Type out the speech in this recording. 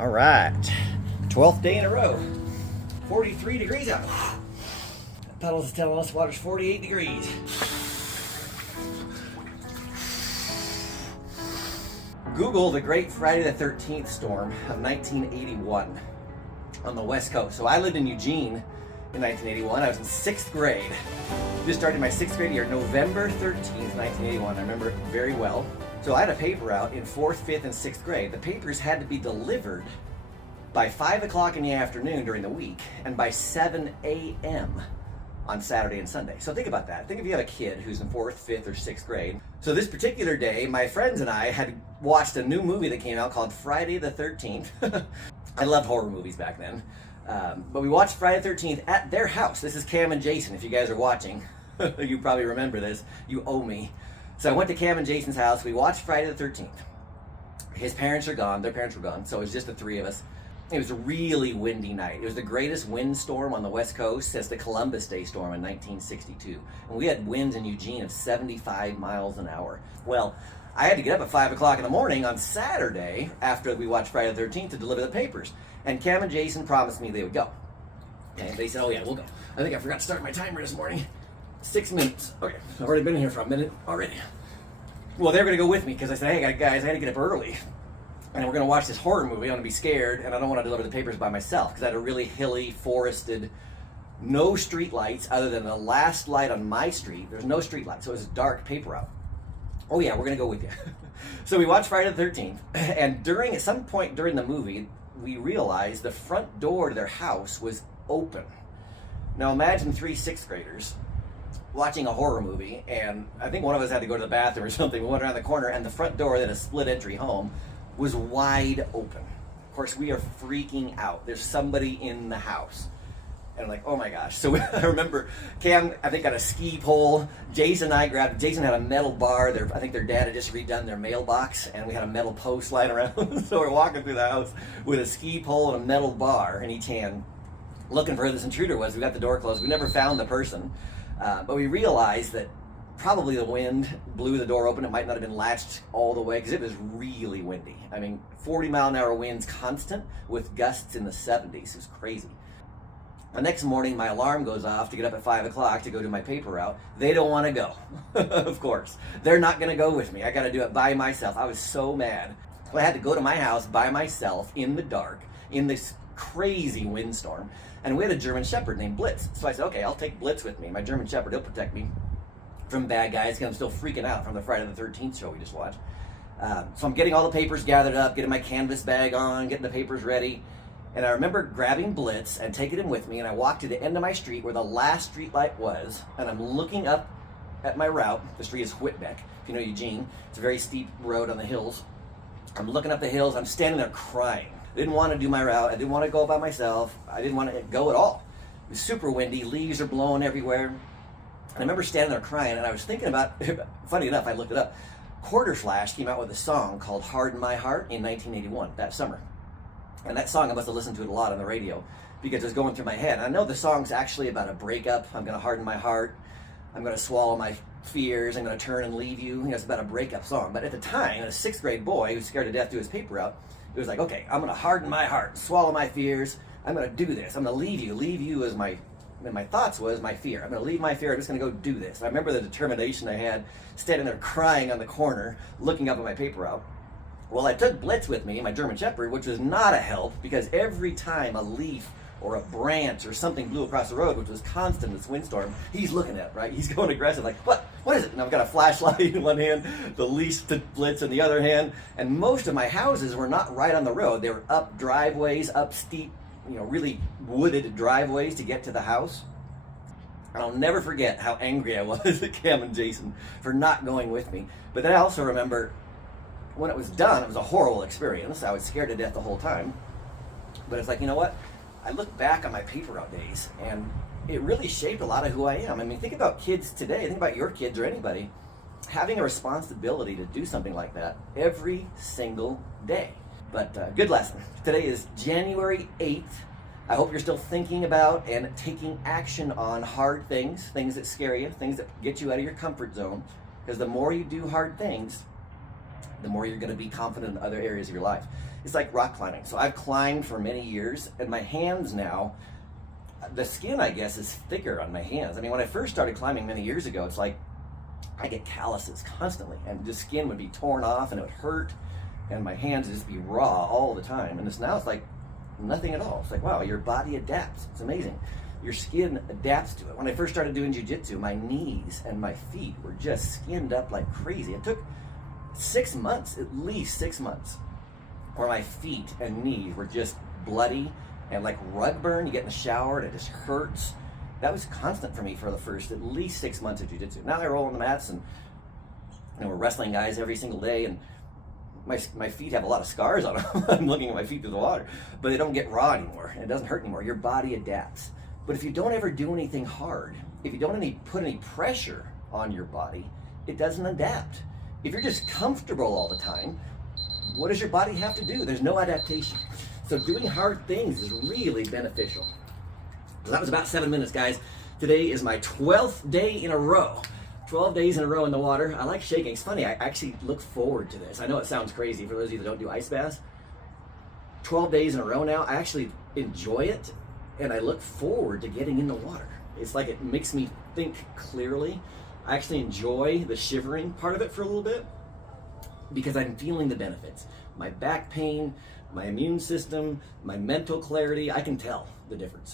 All right, 12th day in a row. 43 degrees out. Puddles is telling us water's 48 degrees. Google the Great Friday the 13th storm of 1981 on the West Coast. So I lived in Eugene in 1981. I was in 6th grade. Just started my 6th grade year, November 13th, 1981. I remember it very well. So I had a paper out in 4th, 5th, and 6th grade. The papers had to be delivered by 5 o'clock in the afternoon during the week and by 7 a.m. on Saturday and Sunday. So think about that. Think if you have a kid who's in 4th, 5th, or 6th grade. So this particular day, my friends and I had watched a new movie that came out called Friday the 13th. I loved horror movies back then. But we watched Friday the 13th at their house. This is Cam and Jason, if you guys are watching. You probably remember this. You owe me. So I went to Cam and Jason's house. We watched Friday the 13th. His parents are gone. Their parents were gone. So it was just the three of us. It was a really windy night. It was the greatest windstorm on the West Coast since the Columbus Day storm in 1962. And we had winds in Eugene of 75 miles an hour. Well, I had to get up at 5 o'clock in the morning on Saturday after we watched Friday the 13th to deliver the papers. And Cam and Jason promised me they would go. And they said, oh yeah, we'll go. I think I forgot to start my timer this morning. 6 minutes. Okay, I've already been here for a minute already. Well, they were going to go with me because I said, hey guys, I had to get up early. And we're going to watch this horror movie. I'm going to be scared, and I don't want to deliver the papers by myself because I had a really hilly, forested, no street lights other than the last light on my street. There's no street lights, so it was a dark paper route. Oh yeah, we're going to go with you. So we watched Friday the 13th, and at some point during the movie, we realized the front door to their house was open. Now imagine 3 6th graders watching a horror movie, and I think one of us had to go to the bathroom or something. We went around the corner, and the front door that had a split entry home was wide open. Of course, we are freaking out. There's somebody in the house. And I'm like, oh my gosh. So I remember Cam, I think, got a ski pole. Jason had a metal bar. I think their dad had just redone their mailbox, and we had a metal post lying around. So we're walking through the house with a ski pole and a metal bar in each hand, looking for who this intruder was. We got the door closed. We never found the person. But we realized that probably the wind blew the door open. It might not have been latched all the way because it was really windy. I mean, 40-mile-an-hour winds constant with gusts in the 70s. It was crazy. The next morning, my alarm goes off to get up at 5 o'clock to go do my paper route. They don't want to go, of course. They're not going to go with me. I got to do it by myself. I was so mad. So I had to go to my house by myself in the dark in this crazy windstorm. And we had a German Shepherd named Blitz. So I said, okay, I'll take Blitz with me. My German Shepherd, he'll protect me from bad guys because I'm still freaking out from the Friday the 13th show we just watched. So I'm getting all the papers gathered up, getting my canvas bag on, getting the papers ready. And I remember grabbing Blitz and taking him with me, and I walked to the end of my street where the last street light was, and I'm looking up at my route. The street is Whitbeck, if you know Eugene. It's a very steep road on the hills. I'm looking up the hills. I'm standing there crying. I didn't want to do my route. I didn't want to go by myself. I didn't want to go at all. It was super windy. Leaves are blowing everywhere. And I remember standing there crying, and I was thinking about, funny enough, I looked it up. Quarter Flash came out with a song called Harden My Heart in 1981, that summer. And that song, I must have listened to it a lot on the radio because it was going through my head. And I know the song's actually about a breakup. I'm going to harden my heart. I'm going to swallow my fears. I'm going to turn and leave you. It's about a breakup song. But at the time, a 6th grade boy who was scared to death to do his paper route, it was like, okay, I'm going to harden my heart, swallow my fears. I'm going to do this. I'm going to leave you. Leave you as my thoughts was my fear. I'm going to leave my fear. I'm just going to go do this. And I remember the determination I had standing there crying on the corner, looking up at my paper route. Well, I took Blitz with me, my German Shepherd, which was not a help because every time a leaf or a branch or something blew across the road, which was constant this windstorm, he's looking at it, right? He's going aggressive, like, what? What is it? And I've got a flashlight in one hand, the leaf to Blitz in the other hand, and most of my houses were not right on the road. They were up driveways, up steep, really wooded driveways to get to the house. And I'll never forget how angry I was at Cam and Jason for not going with me. But then I also remember when it was done, it was a horrible experience. I was scared to death the whole time. But it's like, you know what? I look back on my paper route days, and it really shaped a lot of who I am. I mean, think about kids today. Think about your kids or anybody having a responsibility to do something like that every single day. But good lesson. Today is January 8th. I hope you're still thinking about and taking action on hard things that scare you, things that get you out of your comfort zone. Because the more you do hard things, the more you're going to be confident in other areas of your life. It's like rock climbing. So I've climbed for many years, and my hands now, the skin, I guess, is thicker on my hands. I mean, when I first started climbing many years ago, it's like I get calluses constantly, and the skin would be torn off and it would hurt, and my hands would just be raw all the time. And now it's like nothing at all. It's like, wow, your body adapts. It's amazing. Your skin adapts to it. When I first started doing jiu-jitsu, my knees and my feet were just skinned up like crazy. It took 6 months, at least 6 months, where my feet and knees were just bloody and like rug burn. You get in the shower and it just hurts. That was constant for me for the first at least 6 months of jiu-jitsu. Now I roll on the mats, and we're wrestling guys every single day, and my feet have a lot of scars on them. I'm looking at my feet through the water, but they don't get raw anymore, and it doesn't hurt anymore. Your body adapts. But if you don't ever do anything hard, if you don't put any pressure on your body, it doesn't adapt. If you're just comfortable all the time, what does your body have to do? There's no adaptation. So doing hard things is really beneficial. So that was about 7 minutes, guys. Today is my 12th day in a row. 12 days in a row in the water. I like shaking. It's funny, I actually look forward to this. I know it sounds crazy for those of you that don't do ice baths. 12 days in a row now, I actually enjoy it, and I look forward to getting in the water. It's like it makes me think clearly. I actually enjoy the shivering part of it for a little bit because I'm feeling the benefits. My back pain, my immune system, my mental clarity, I can tell the difference.